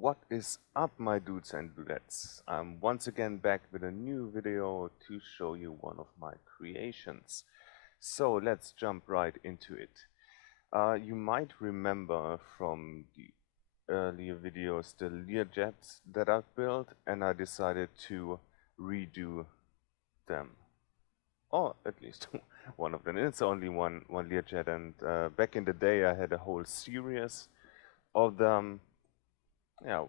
What is up, my dudes and dudettes? I'm once again back with a new video to show you one of my creations. So let's jump right into it. You might remember from the earlier videos the Learjets that I've built, and I decided to redo them. Or at least one of them. It's only one Learjet, and back in the day I had a whole series of them. Yeah,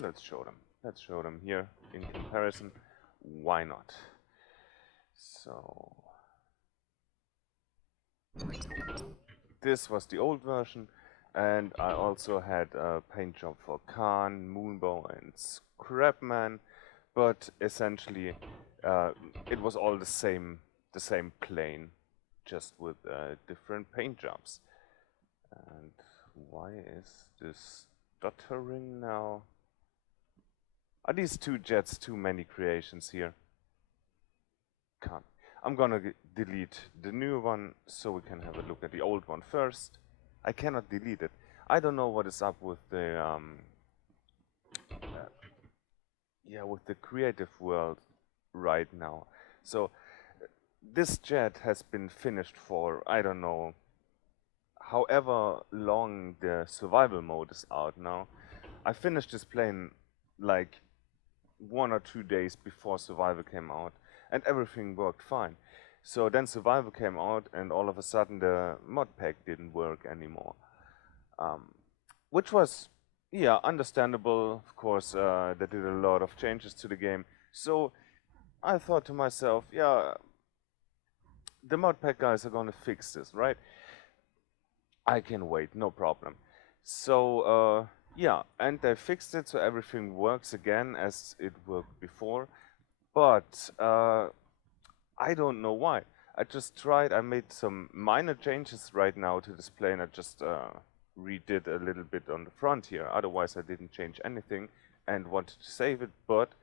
let's show them. Let's show them here in comparison. Why not? So this was the old version, and I also had a paint job for Khan, Moonbow, and Scrapman, but essentially it was all the same plane, just with different paint jobs. And why is this stuttering now? Are these two jets too many creations here? Can't. I'm gonna delete the new one so we can have a look at the old one first. I cannot delete it. I don't know what is up with the with the creative world right now. So this jet has been finished for, I don't know, however long the survival mode is out now. I finished this plane like 1 or 2 days before survival came out, and everything worked fine. So then survival came out, and all of a sudden the mod pack didn't work anymore, which was, yeah, understandable. Of course, they did a lot of changes to the game. So I thought to myself, yeah, the mod pack guys are gonna fix this, right? I can wait, no problem. So yeah, and they fixed it so everything works again as it worked before. But I don't know why. I just tried, I made some minor changes right now to this plane. I just redid a little bit on the front here. Otherwise I didn't change anything and wanted to save it, but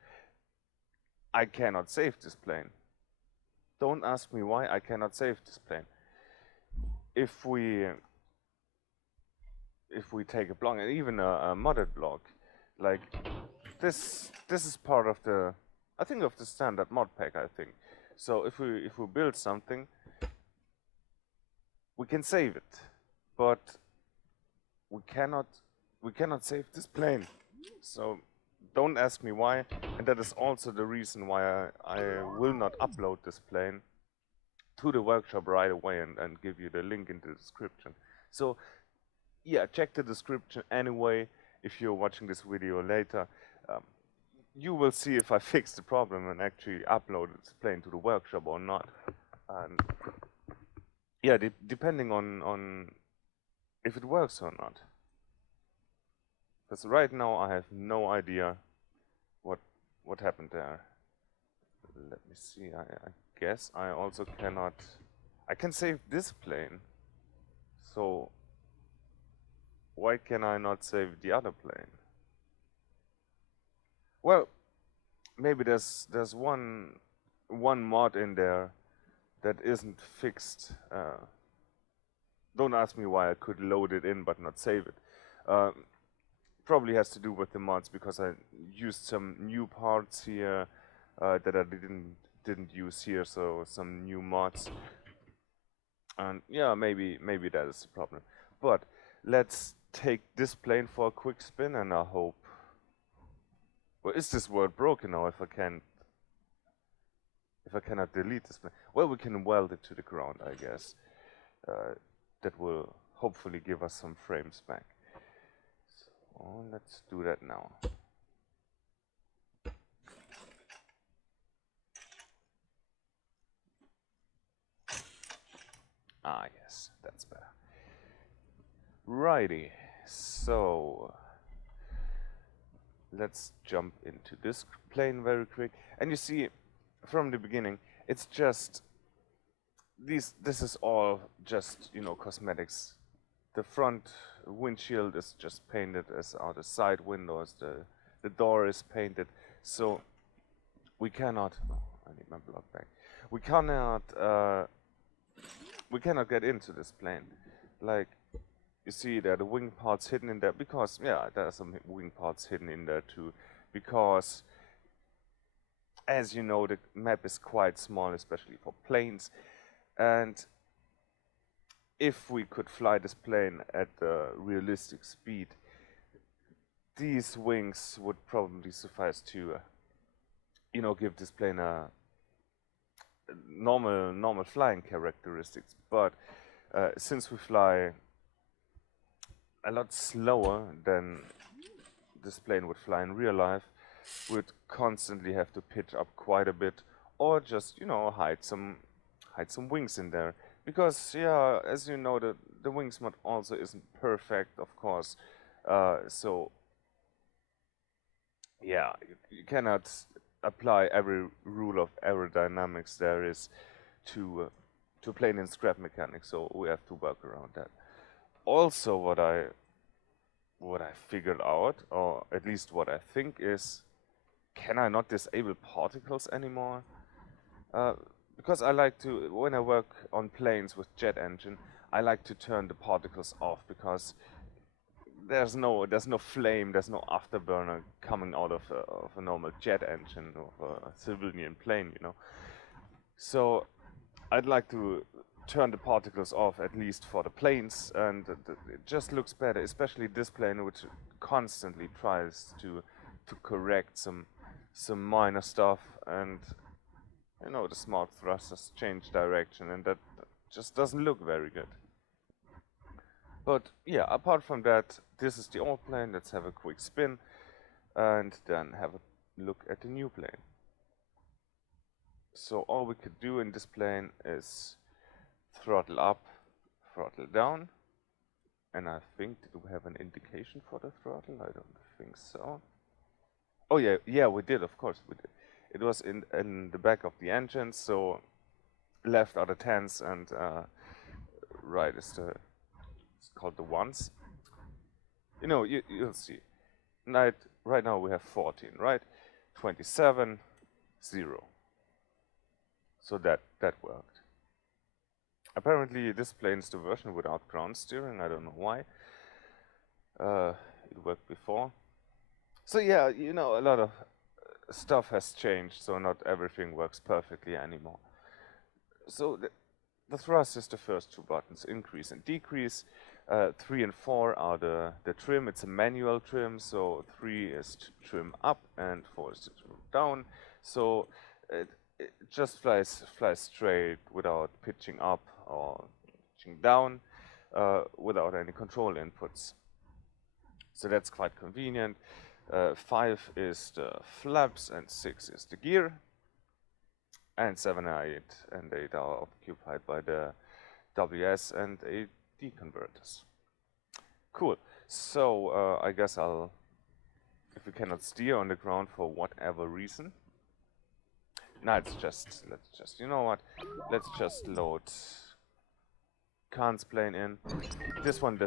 I cannot save this plane. Don't ask me why I cannot save this plane. If we take a block, and even a modded block, like this is part of the, I think, of the standard mod pack, I think. So if we build something, we can save it, but we cannot save this plane. So don't ask me why, and that is also the reason why I will not upload this plane to the workshop right away and give you the link in the description. So yeah, check the description anyway if you're watching this video later. You will see if I fix the problem and actually upload this plane to the workshop or not. And yeah, depending on if it works or not. Because right now I have no idea what happened there. Let me see. I guess I also cannot. I can save this plane. So why can I not save the other plane? Well, maybe there's one mod in there that isn't fixed. Don't ask me why I could load it in but not save it. Probably has to do with the mods, because I used some new parts here that I didn't use here, so some new mods. And yeah, maybe that is the problem. But let's take this plane for a quick spin, and I hope. Well, is this world broken now if I cannot delete this plane? Well, we can weld it to the ground, I guess. That will hopefully give us some frames back. So let's do that now. Ah, yes, that's better. Righty, so let's jump into this plane very quick. And you see, from the beginning, it's just this is all just, you know, cosmetics. The front windshield is just painted, as are the side windows. The door is painted. So we cannot. Oh, I need my block back. We cannot get into this plane. Like, you see there are the wing parts hidden in there because, yeah, there are some wing parts hidden in there too. Because, as you know, the map is quite small, especially for planes. And if we could fly this plane at a realistic speed, these wings would probably suffice to, give this plane a normal flying characteristics. But since we fly a lot slower than this plane would fly in real life, we'd constantly have to pitch up quite a bit, or just hide some wings in there. Because yeah, as you know, the wings mod also isn't perfect, of course. So yeah, you cannot apply every rule of aerodynamics there is to plane in scrap mechanics. So we have to work around that. Also, what I figured out, or at least what I think is, can I not disable particles anymore? Because I like to, when I work on planes with jet engine, I like to turn the particles off because there's no flame, there's no afterburner coming out of a normal jet engine of a civilian plane, So I'd like to turn the particles off, at least for the planes, and it just looks better, especially this plane, which constantly tries to correct some minor stuff, and the smart thrusters change direction, and that just doesn't look very good. But yeah, apart from that, this is the old plane. Let's have a quick spin, and then have a look at the new plane. So all we could do in this plane is throttle up, throttle down, and I think, did we have an indication for the throttle? I don't think so. Oh yeah, we did, of course we did. It was in the back of the engine, so left are the 10s and right is it's called the 1s. You'll see. Right now we have 14, right? 27, 0. So that worked. Apparently this plane is the version without ground steering. I don't know why. It worked before. So yeah, a lot of stuff has changed, so not everything works perfectly anymore. So the thrust is the first two buttons, increase and decrease. 3 and 4 are the trim. It's a manual trim, so 3 is to trim up and 4 is to trim down. So it just flies straight without pitching up or pitching down, without any control inputs. So that's quite convenient. 5 is the flaps and 6 is the gear. And 7 and 8 are occupied by the WS and AD converters. Cool. So I guess if we cannot steer on the ground for whatever reason, let's just, you know what? Let's just load Khan's plane in. This one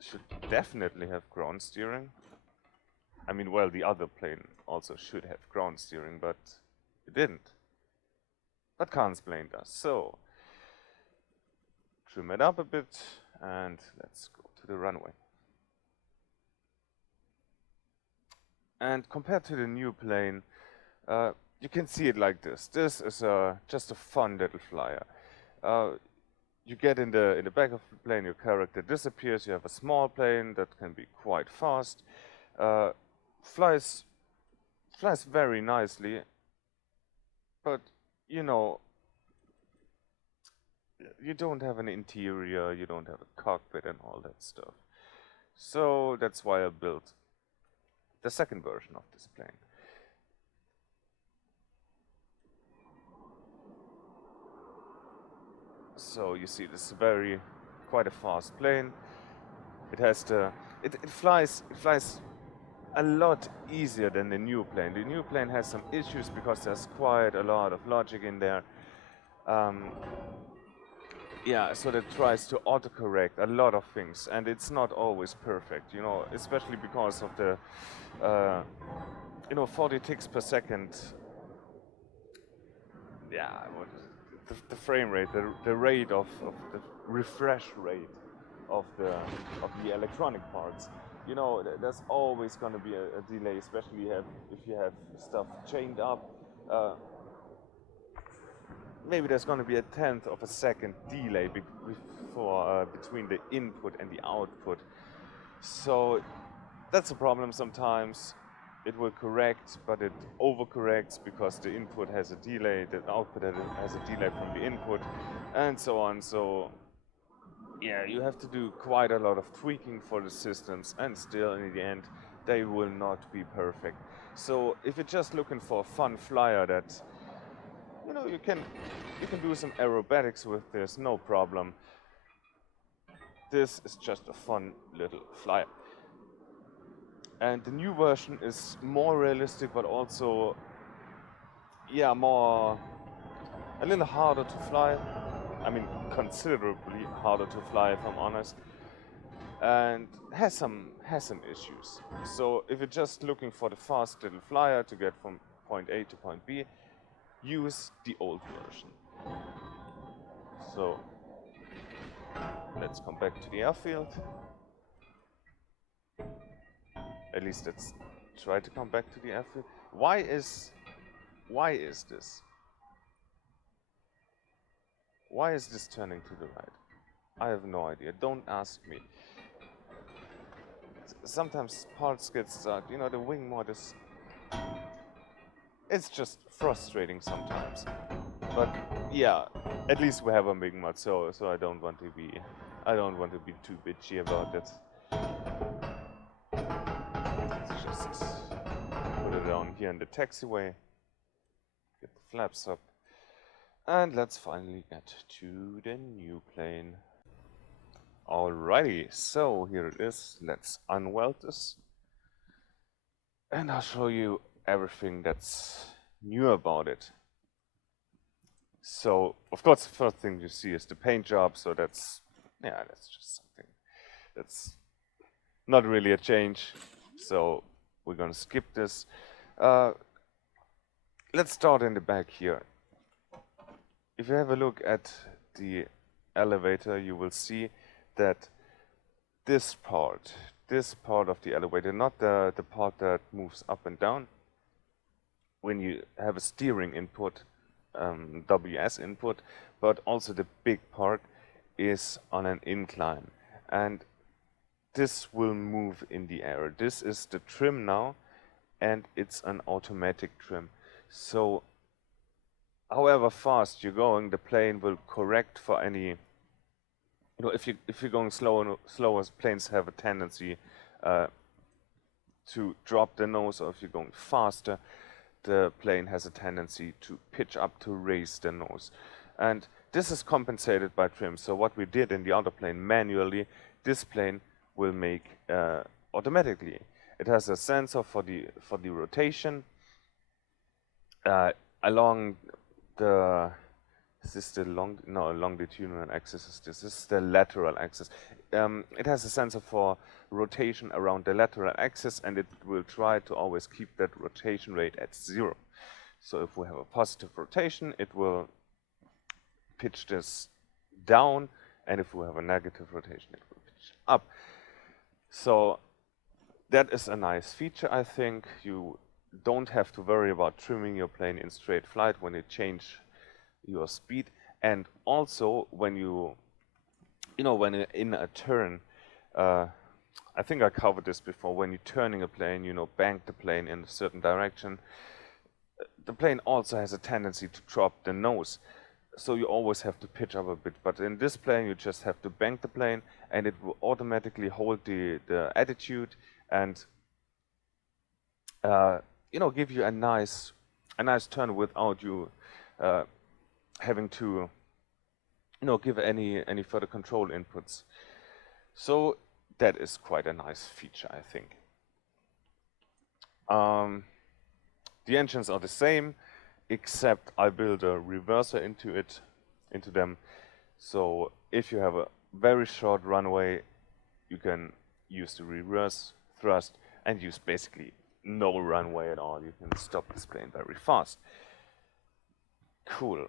should definitely have ground steering. I mean, well, the other plane also should have ground steering, but it didn't. But Khan's plane does. So trim it up a bit and let's go to the runway. And compared to the new plane, you can see it like this. This is just a fun little flyer. You get in the back of the plane, your character disappears. You have a small plane that can be quite fast. Flies very nicely, but you don't have an interior, you don't have a cockpit and all that stuff. So that's why I built the second version of this plane. So you see, this is quite a fast plane. It has it flies a lot easier than the new plane. The new plane has some issues because there's quite a lot of logic in there. Yeah, so that tries to autocorrect a lot of things, and it's not always perfect, especially because of the 40 ticks per second. Yeah, the frame rate, the rate of the refresh rate of the electronic parts. You know, there's always going to be a delay, especially if you have stuff chained up. Maybe there's going to be a tenth of a second delay between the input and the output. So that's a problem sometimes. It will correct, but it overcorrects because the input has a delay, the output has a delay from the input, and so on. So yeah, you have to do quite a lot of tweaking for the systems, and still in the end, they will not be perfect. So if you're just looking for a fun flyer that, you know, you can do some aerobatics with this, no problem. This is just a fun little flyer. And the new version is more realistic, but also, yeah, a little harder to fly. I mean, considerably harder to fly, if I'm honest. And has some issues. So if you're just looking for the fast little flyer to get from point A to point B, use the old version. So let's come back to the airfield. At least let's try to come back to the airfield. Why is this? Why is this turning to the right? I have no idea. Don't ask me. Sometimes parts get stuck. You know, the wing mod is... It's just frustrating sometimes. But yeah, at least we have a wing mod, so I don't want to be too bitchy about it. Let's just put it down here in the taxiway. Get the flaps up. And let's finally get to the new plane. Alrighty, so here it is. Let's unweld this. And I'll show you everything that's new about it. So, of course, the first thing you see is the paint job, so that's just something that's not really a change. So, we're gonna skip this. Let's start in the back here. If you have a look at the elevator, you will see that this part of the elevator, not the part that moves up and down, when you have a steering input, WS input, but also the big part is on an incline, and this will move in the air. This is the trim now, and it's an automatic trim. So however fast you're going, the plane will correct for any, you know, if you're going slower, planes have a tendency to drop the nose, or if you're going faster, the plane has a tendency to pitch up to raise the nose. And this is compensated by trim. So what we did in the other plane manually, this plane will make automatically. It has a sensor for the rotation along the... Is this the longitudinal axis? This is the lateral axis. It has a sensor for rotation around the lateral axis, and it will try to always keep that rotation rate at 0. So if we have a positive rotation, it will pitch this down, and if we have a negative rotation, it will pitch up. So that is a nice feature, I think. You don't have to worry about trimming your plane in straight flight when you change your speed. And also when when you're in a turn, I think I covered this before, when you're turning a plane, bank the plane in a certain direction, the plane also has a tendency to drop the nose. So you always have to pitch up a bit. But in this plane, you just have to bank the plane, and it will automatically hold the attitude and give you a nice turn without you having to give any further control inputs. So that is quite a nice feature, I think. The engines are the same, except I built a reverser into them. So if you have a very short runway, you can use the reverse thrust and use basically no runway at all. You can stop this plane very fast. Cool.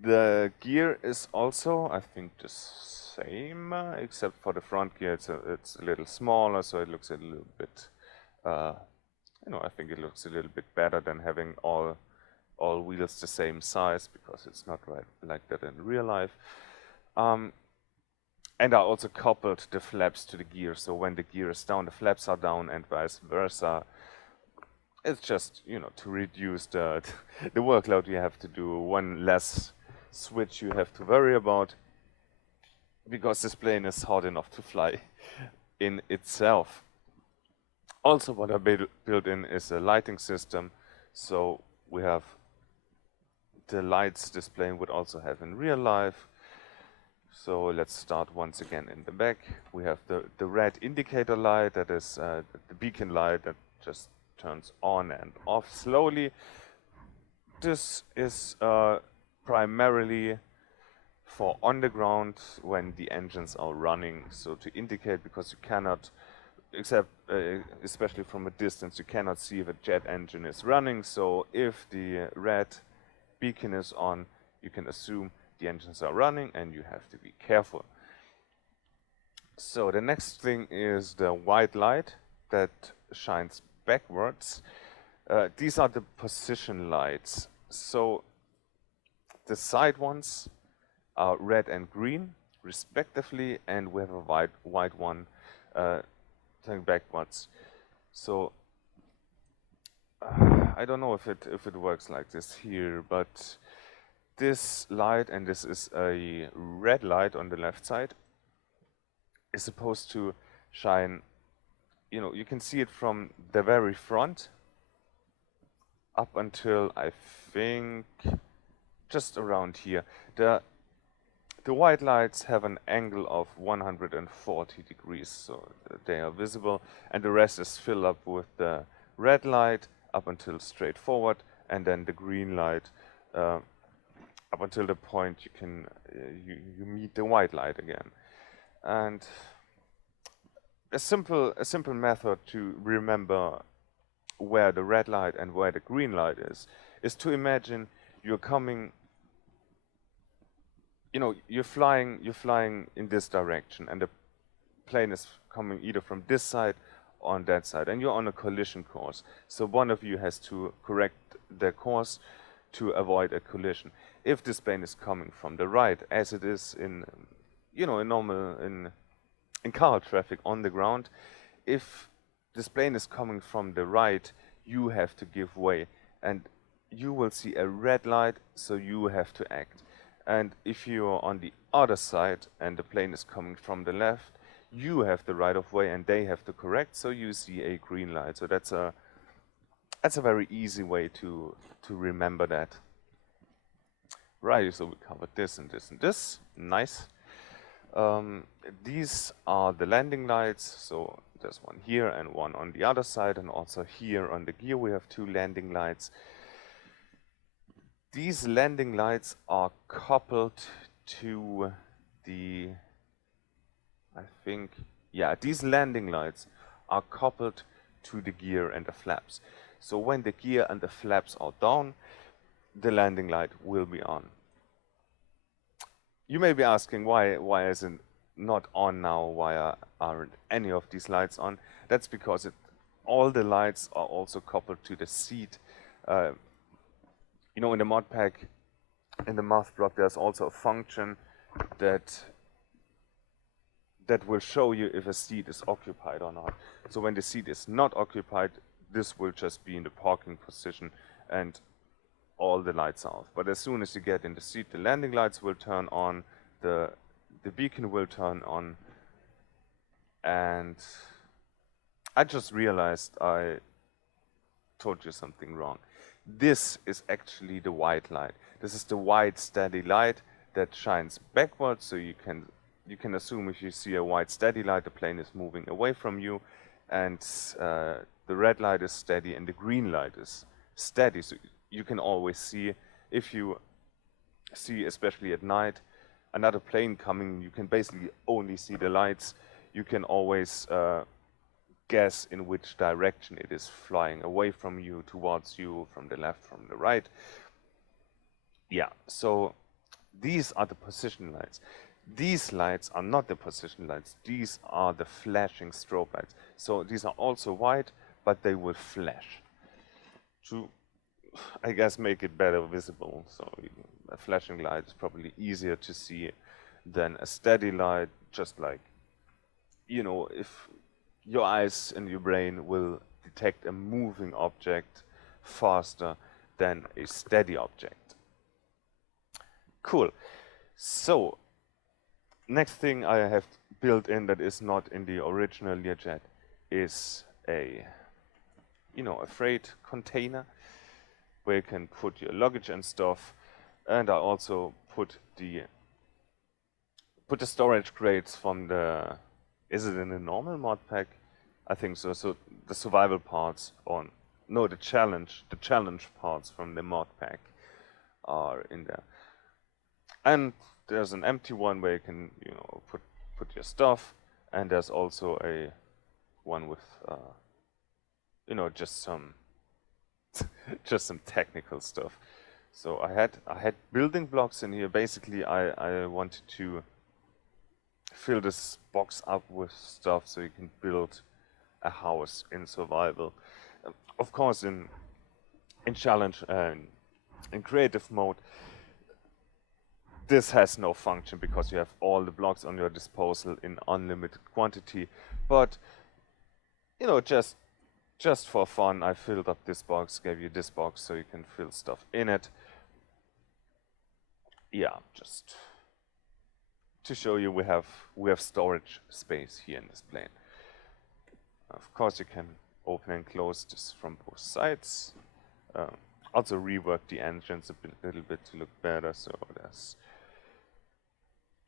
The gear is also, I think, the same, except for the front gear. It's a little smaller, so it looks a little bit, I think it looks a little bit better than having all wheels the same size, because it's not right like that in real life. And I also coupled the flaps to the gear, so when the gear is down, the flaps are down, and vice versa. It's just, to reduce the the workload you have to do, one less switch you have to worry about, because this plane is hard enough to fly in itself. Also, what I built in is a lighting system, so we have the lights this plane would also have in real life. So let's start once again in the back. We have the red indicator light, that is the beacon light that just turns on and off slowly. This is primarily for on the ground when the engines are running, so to indicate, because you cannot, except especially from a distance, you cannot see if a jet engine is running. So if the red beacon is on, you can assume the engines are running, and you have to be careful. So the next thing is the white light that shines backwards. These are the position lights. So the side ones are red and green respectively, and we have a white one turning backwards. So I don't know if it works like this here, but this light, and this is a red light on the left side, is supposed to shine, you can see it from the very front up until, I think, just around here. The white lights have an angle of 140 degrees, so they are visible, and the rest is filled up with the red light up until straight forward, and then the green light up until the point you can you meet the white light again. And a simple method to remember where the red light and where the green light is to imagine you're coming, you're flying in this direction, and the plane is coming either from this side or on that side, and you're on a collision course. So one of you has to correct the course to avoid a collision. If this plane is coming from the right, as it is in car traffic on the ground, if this plane is coming from the right, you have to give way, and you will see a red light, so you have to act. And if you're on the other side and the plane is coming from the left, you have the right of way and they have to correct, so you see a green light. So that's a very easy way to remember that. Right, so we covered this and this and this. Nice. These are the landing lights, so there's one here and one on the other side, and also here on the gear we have two landing lights. These landing lights are coupled to the, these landing lights are coupled to the gear and the flaps. So when the gear and the flaps are down, the landing light will be on. You may be asking, why is it not on now? Why aren't any of these lights on? That's because all the lights are also coupled to the seat. In the mod pack, in the math block, there's also a function that will show you if a seat is occupied or not. So when the seat is not occupied, this will just be in the parking position and all the lights are off. But as soon as you get in the seat, the landing lights will turn on, the beacon will turn on, and I just realized I told you something wrong. This is actually the white light. This is the white steady light that shines backwards, so you can assume if you see a white steady light, the plane is moving away from you, and the red light is steady and the green light is steady. So you can always see, if you see, especially at night, another plane coming, you can basically only see the lights. You can always guess in which direction it is flying, away from you, towards you, from the left, from the right. Yeah, so These are the position lights. These lights are not the position lights. These are the flashing strobe lights. So these are also white, but they will flash to, I guess, make it better visible. So a flashing light is probably easier to see than a steady light, just like, you know, if your eyes and your brain will detect a moving object faster than a steady object. Cool. So, next thing I have built in that is not in the original Learjet is a, you know, a freight container where you can put your luggage and stuff. And I also put the storage crates from the, is it in the normal mod pack? I think so. So the survival parts on, no, the challenge parts from the mod pack are in there. And there's an empty one where you can, you know, put your stuff, and there's also a one with, you know, just some technical stuff. So I had building blocks in here. Basically, I wanted to fill this box up with stuff so you can build a house in survival. Of course, in challenge and in creative mode, this has no function because you have all the blocks on your disposal in unlimited quantity. But, you know, just for fun, I filled up this box, gave you this box so you can fill stuff in it. Yeah, just to show you we have storage space here in this plane. Of course, you can open and close this from both sides. Also rework the engines a little bit to look better, so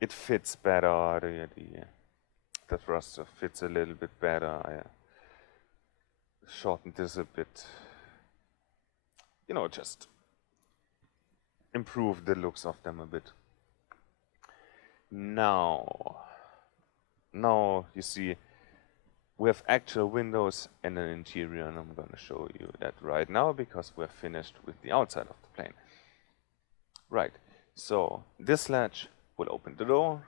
it fits better. The thruster fits a little bit better. I shortened this a bit. You know, just improve the looks of them a bit. Now you see we have actual windows and an interior, and I'm going to show you that right now because we're finished with the outside of the plane. Right, so this latch will open the door,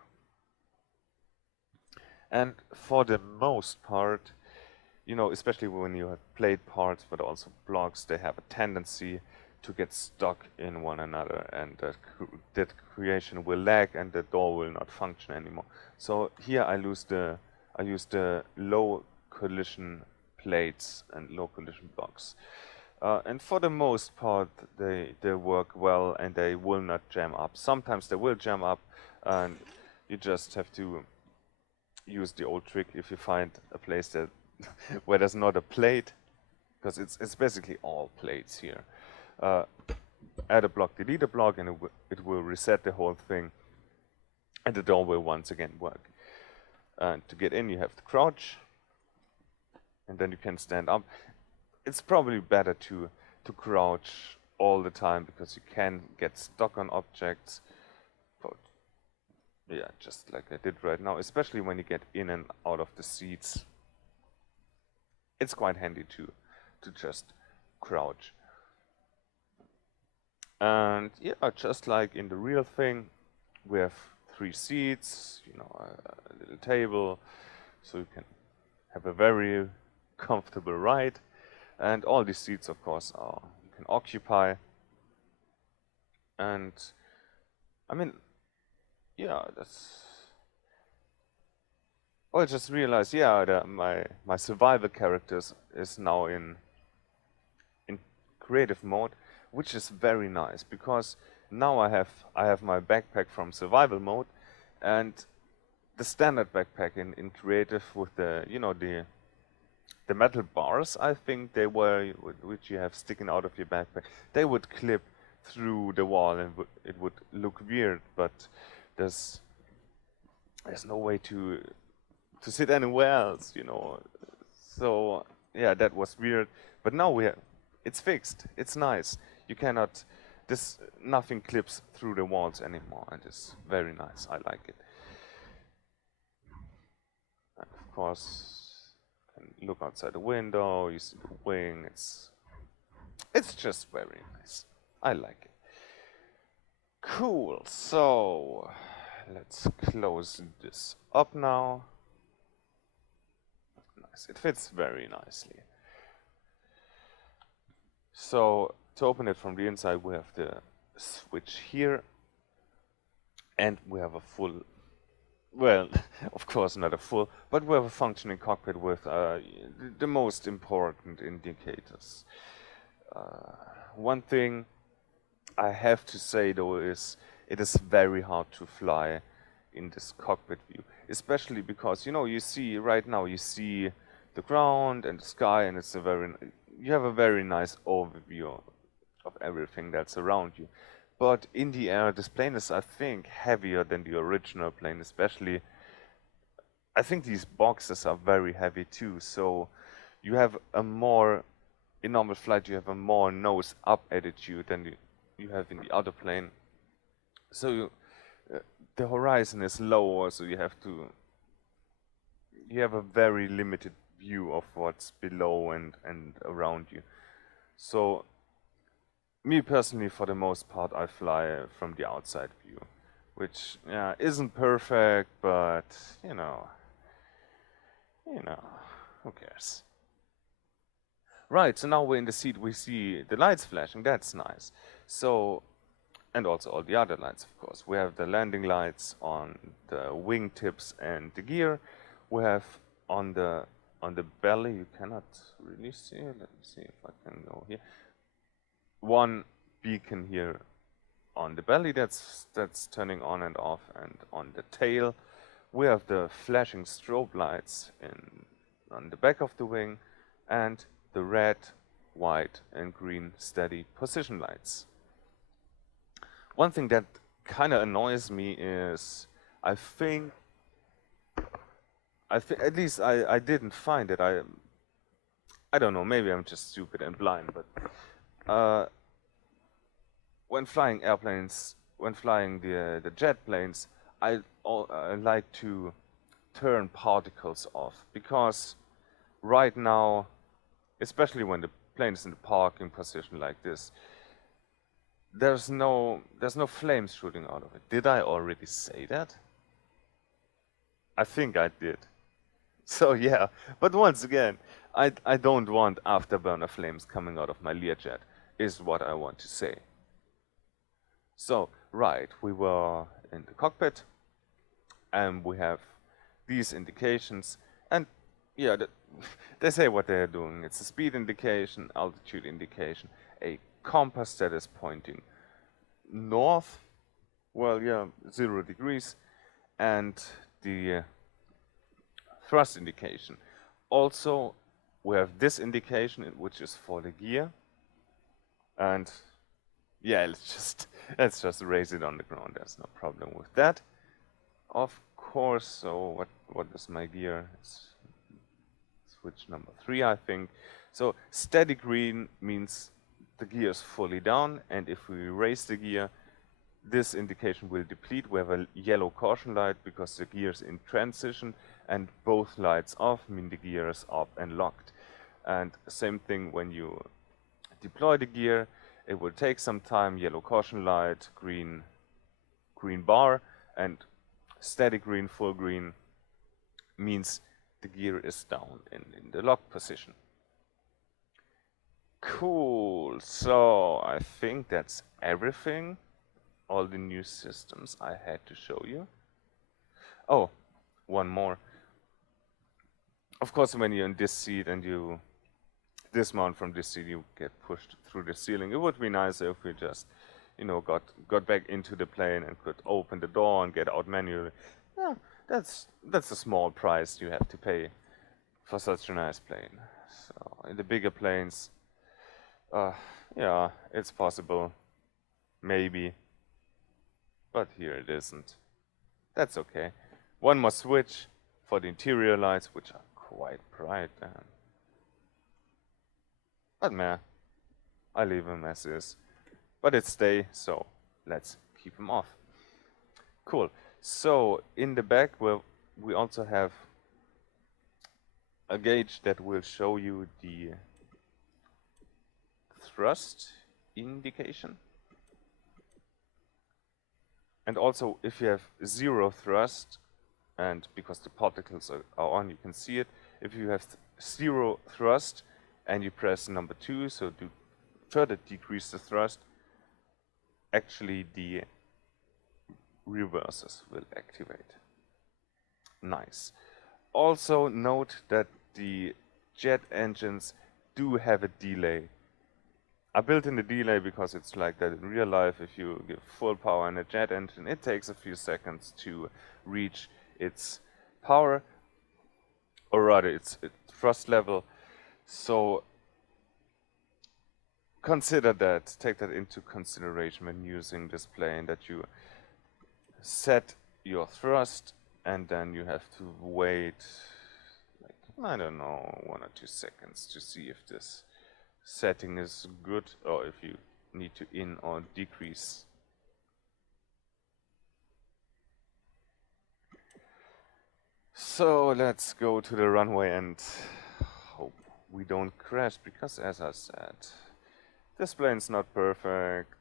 and for the most part, you know, especially when you have plate parts but also blocks, they have a tendency to get stuck in one another, and that creation will lag and the door will not function anymore. So here I use the low collision plates and low collision blocks. And for the most part, they work well and they will not jam up. Sometimes they will jam up, and you just have to use the old trick if you find a place that where there's not a plate, because it's basically all plates here. Add a block, delete a block, and it will reset the whole thing, and the door will once again work. And to get in, you have to crouch, and then you can stand up. It's probably better to crouch all the time because you can get stuck on objects. But yeah, just like I did right now, especially when you get in and out of the seats. It's quite handy to just crouch. And yeah, just like in the real thing, we have 3 seats, you know, a little table, so you can have a very comfortable ride. And all these seats, of course, you can occupy. And I mean, yeah, that's. Oh, I just realized, yeah, that my survival characters is now in creative mode, which is very nice because now I have my backpack from survival mode, and the standard backpack in creative with the, you know, the metal bars, I think they were, which you have sticking out of your backpack, they would clip through the wall and it would look weird, but there's no way to sit anywhere else, you know. So yeah, that was weird, but now it's fixed. It's nice. You cannot, nothing clips through the walls anymore, and it's very nice. I like it. And of course, you can look outside the window. You see the wing. It's just very nice. I like it. Cool, so let's close this up now. Nice, it fits very nicely. So to open it from the inside, we have the switch here, and we have a full, well, of course not a full, but we have a functioning cockpit with the most important indicators. One thing I have to say though is it is very hard to fly in this cockpit view, especially because you see right now you see the ground and the sky, and it's you have a very nice overview of everything that's around you. But in the air, this plane is, I think, heavier than the original plane, especially I think these boxes are very heavy too, so you have in normal flight you have a more nose up attitude than you have in the other plane. So the horizon is lower, so you have a very limited view of what's below and around you. So me personally, for the most part, I fly from the outside view, which isn't perfect, but who cares? Right, so now we're in the seat, we see the lights flashing, that's nice. So, and also all the other lights, of course. We have the landing lights on the wingtips and the gear. We have on the belly, you cannot really see it. Let me see if I can go here. One beacon here on the belly that's turning on and off, and on the tail we have the flashing strobe lights on the back of the wing, and the red, white and green steady position lights. One thing that kind of annoys me is I think at least I didn't find it. I don't know, maybe I'm just stupid and blind, but when flying the jet planes, I like to turn particles off, because right now, especially when the plane is in the parking position like this, there's no flames shooting out of it. Did I already say that? I think I did. So yeah, but once again, I don't want afterburner flames coming out of my Learjet, is what I want to say. So, right, we were in the cockpit, and we have these indications, and yeah, they say what they're doing. It's a speed indication, altitude indication, a compass that is pointing north, well, yeah, 0 degrees, and the thrust indication. Also, we have this indication, which is for the gear, and yeah, let's just raise it on the ground. There's no problem with that. Of course. So what is my gear? It's switch number 3, I think. So steady green means the gear is fully down, and if we raise the gear, this indication will deplete. We have a yellow caution light because the gear is in transition, and both lights off mean the gear is up and locked. And same thing when you deploy the gear. It will take some time. Yellow caution light, green bar, and steady green, full green means the gear is down in the lock position. Cool, so I think that's everything. All the new systems I had to show you. Oh, one more. Of course, when you're in this seat and you dismount from this seat, you get pushed through the ceiling. It would be nicer if we just, got back into the plane and could open the door and get out manually. Yeah, that's a small price you have to pay for such a nice plane. So in the bigger planes, yeah, it's possible, maybe, but here it isn't. That's okay. One more switch for the interior lights, which are quite bright. But meh, I leave them as is. But it's day, so let's keep them off. Cool. So in the back, we also have a gauge that will show you the thrust indication. And also, if you have 0 thrust, and because the particles are on, you can see it. If you have 0 thrust and you press number 2, so to further decrease the thrust, actually the reverses will activate. Nice. Also note that the jet engines do have a delay. I built in the delay because it's like that in real life. If you give full power in a jet engine, it takes a few seconds to reach its power, or rather its thrust level. So consider that, take that into consideration when using this plane, that you set your thrust and then you have to wait, like, I don't know, 1 or 2 seconds to see if this setting is good or if you need to in or decrease. So let's go to the runway and hope we don't crash, because as I said, this plane's not perfect.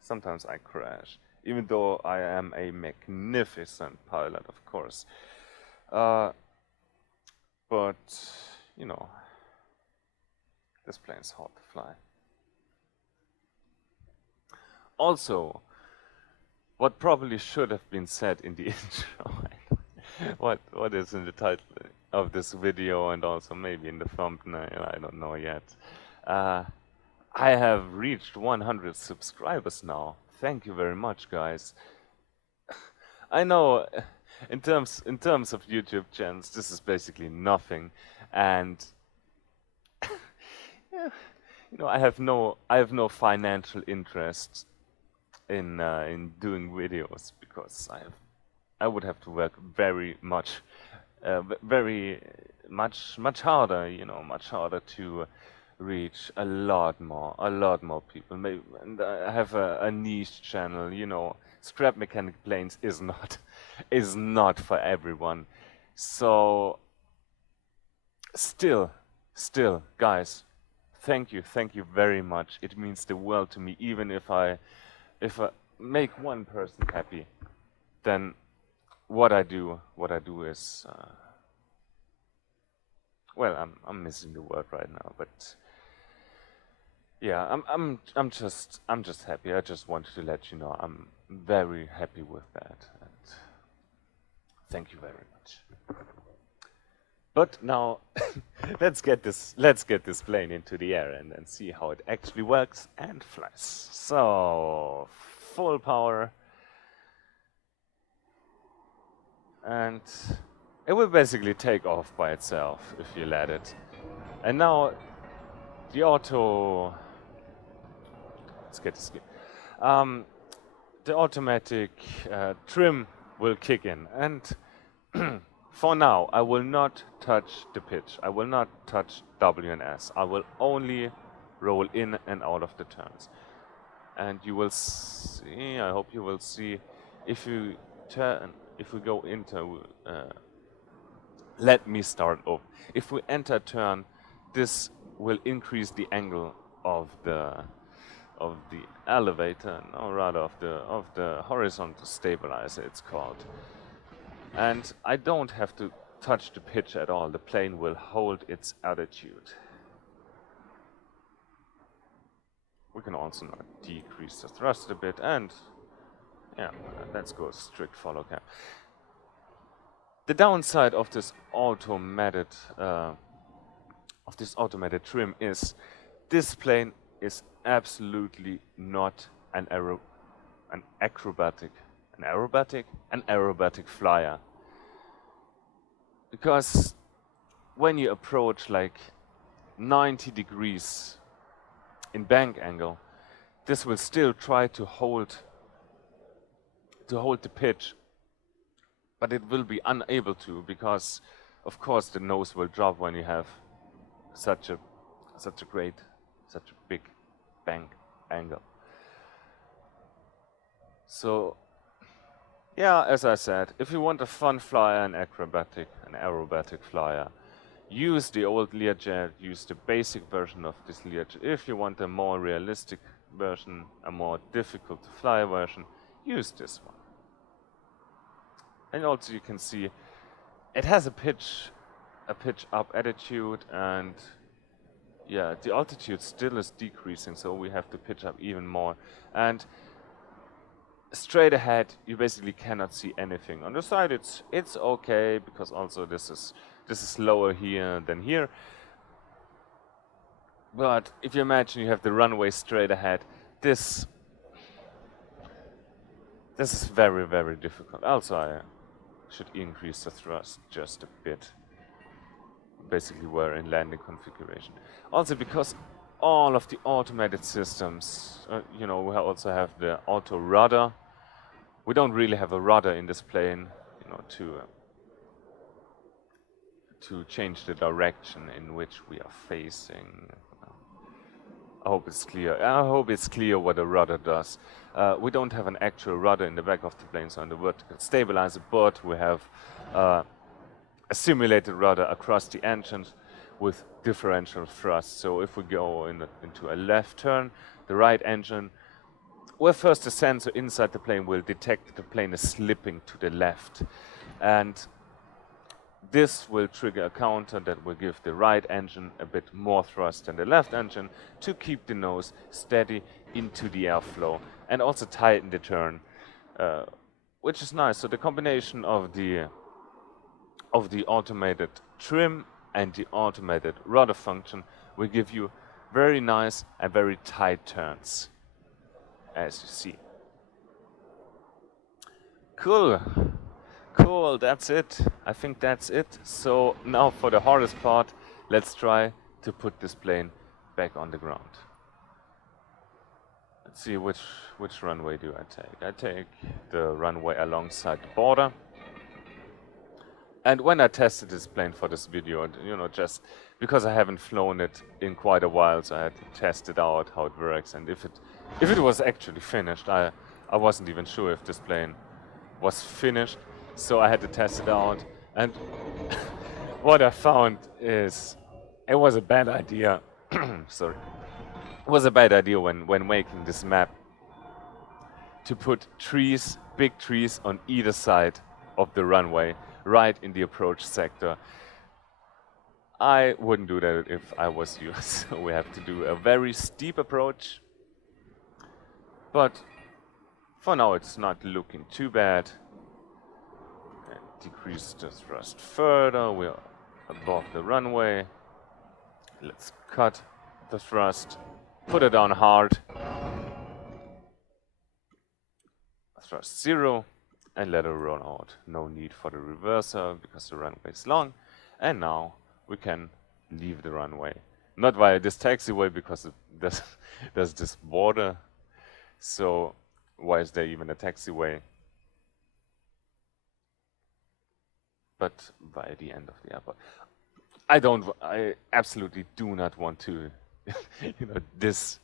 Sometimes I crash, even though I am a magnificent pilot, of course. But, you know, this plane's hard to fly. Also, what probably should have been said in the intro, what is in the title of this video and also maybe in the thumbnail, I don't know yet. I have reached 100 subscribers now. Thank you very much, guys. I know in terms of YouTube channels, this is basically nothing, and yeah, you know, I have no financial interest in doing videos, because I would have to work very much harder, you know, much harder to reach a lot more people. Maybe, and I have a niche channel, you know. Scrap mechanic planes is not for everyone. So still, guys, thank you very much. It means the world to me. Even if I make one person happy, then what I do is, well, I'm missing the word right now, but yeah, I'm just happy. I just wanted to let you know I'm very happy with that, and thank you very much. But now let's get this plane into the air and then see how it actually works and flies. So full power, and it will basically take off by itself if you let it. And now the auto, let's get this. The automatic trim will kick in, and for now I will not touch the pitch. I will not touch W and S. I will only roll in and out of the turns. And you will see, I hope you will see, if you turn, if we go into, let me start off. If we enter turn, this will increase the angle of the elevator, or rather of the horizontal stabilizer, it's called. And I don't have to touch the pitch at all. The plane will hold its attitude. We can also now decrease the thrust a bit, and yeah, let's go strict follow cam. The downside of this automated trim is this plane is absolutely not an aerobatic flyer. Because when you approach like 90 degrees in bank angle, this will still try to hold the pitch, but it will be unable to, because of course the nose will drop when you have such a big bank angle. So yeah, as I said, if you want a fun flyer, an aerobatic flyer, use the old Learjet, use the basic version of this Learjet. If you want a more realistic version, a more difficult to fly version, use this one. And also you can see it has a pitch up attitude, and yeah, the altitude still is decreasing, so we have to pitch up even more. And straight ahead, you basically cannot see anything. On the side, it's okay, because also this is lower here than here. But if you imagine you have the runway straight ahead, this is very, very difficult. Also, I should increase the thrust just a bit. Basically, we're in landing configuration. Also, because all of the automated systems, we also have the auto rudder. We don't really have a rudder in this plane, to change the direction in which we are facing. I hope it's clear. I hope it's clear what a rudder does. We don't have an actual rudder in the back of the plane, so on the vertical stabilizer, but we have a simulated rudder across the engines with differential thrust. So if we go into a left turn, the right engine, well, first the sensor inside the plane will detect the plane is slipping to the left. And this will trigger a counter that will give the right engine a bit more thrust than the left engine to keep the nose steady into the airflow and also tighten the turn, which is nice. So the combination of the automated trim and the automated rudder function will give you very nice and very tight turns, as you see. Cool. Cool, that's it. I think that's it. So now for the hardest part, let's try to put this plane back on the ground. Let's see which runway do I take. I take the runway alongside the border. And when I tested this plane for this video, just because I haven't flown it in quite a while, so I had to test it out, how it works, and if it was actually finished. I wasn't even sure if this plane was finished, so I had to test it out. And what I found is it was a bad idea. Sorry. It was a bad idea when making this map to put trees, big trees on either side of the runway, right in the approach sector. I wouldn't do that if I was you. So we have to do a very steep approach. But for now it's not looking too bad. And decrease the thrust further. We're above the runway. Let's cut the thrust. Put it on hard. Thrust 0. And let it run out. No need for the reverser because the runway is long. And now we can leave the runway. Not via this taxiway because there's this border. So why is there even a taxiway? But via the end of the airport. I absolutely do not want to, this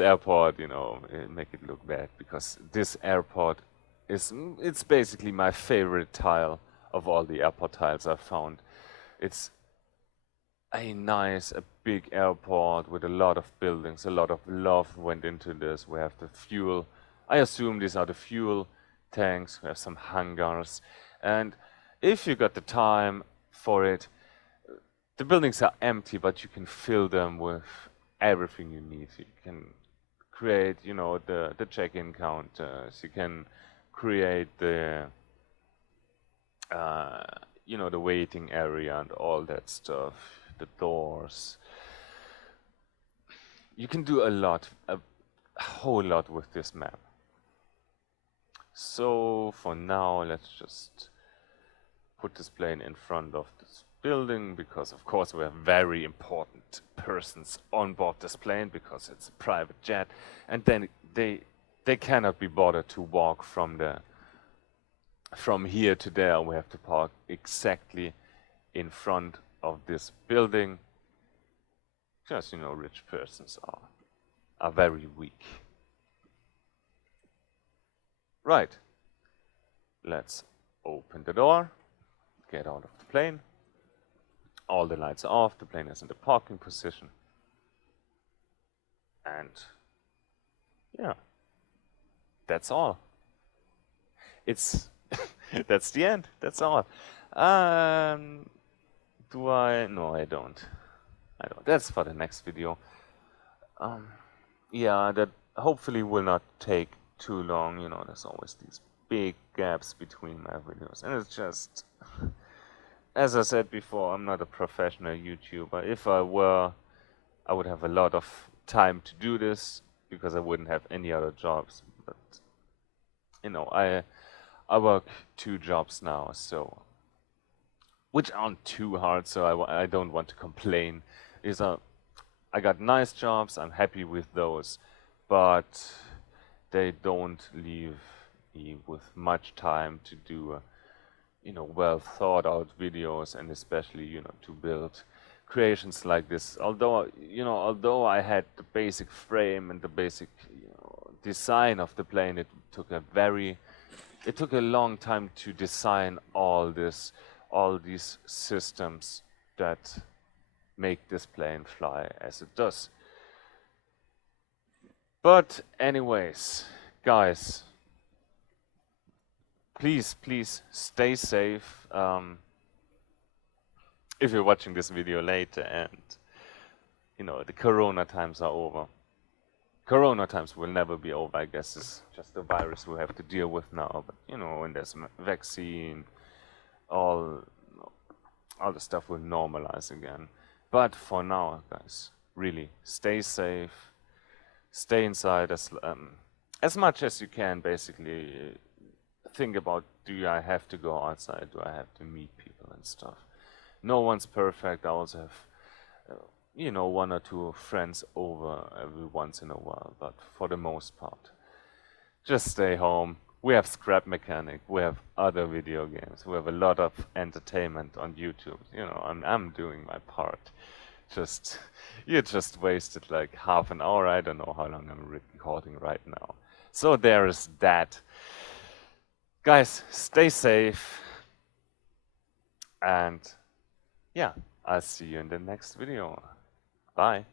airport, make it look bad, because this airport it's basically my favorite tile of all the airport tiles I've found. It's a big airport with a lot of buildings. A lot of love went into this. We have the fuel. I assume these are the fuel tanks. We have some hangars. And if you got the time for it, the buildings are empty, but you can fill them with everything you need. You can create, the check-in counters. You can create the the waiting area and all that stuff, the doors. You can do a whole lot with this map. So for now, let's just put this plane in front of this building, because of course we have very important persons on board this plane because it's a private jet, and then they cannot be bothered to walk from here to there. We have to park exactly in front of this building, because rich persons are very weak. Right, let's open the door, get out of the plane. All the lights are off, the plane is in the parking position, and yeah, that's all. It's That's the end. That's all. Um, do I? No, I don't. I don't. That's for the next video. Um, yeah, that hopefully will not take too long. You know, there's always these big gaps between my videos, and it's just, as I said before, I'm not a professional YouTuber. If I were, I would have a lot of time to do this because I wouldn't have any other jobs. But you know, I work 2 jobs now, so which aren't too hard. So I don't want to complain. Is I got nice jobs. I'm happy with those, but they don't leave me with much time to do, you know, well thought out videos, and especially, you know, to build creations like this. Although, you know, although I had the basic frame and the basic, you know, design of the plane, it took a long time to design all these systems that make this plane fly as it does. But anyways, guys, please stay safe. If you're watching this video later and, you know, the Corona times are over. Corona times will never be over, I guess. It's just a virus we have to deal with now. But, you know, when there's a vaccine, all the stuff will normalize again. But for now, guys, really, stay safe. Stay inside as much as you can, basically. Think about, do I have to go outside? Do I have to meet people and stuff? No one's perfect. I also have, you know, 1 or 2 friends over every once in a while, but for the most part, just stay home. We have Scrap Mechanic. We have other video games. We have a lot of entertainment on YouTube. You know, I'm doing my part. You just wasted like half an hour. I don't know how long I'm recording right now. So there is that. Guys, stay safe. And yeah, I'll see you in the next video. Bye.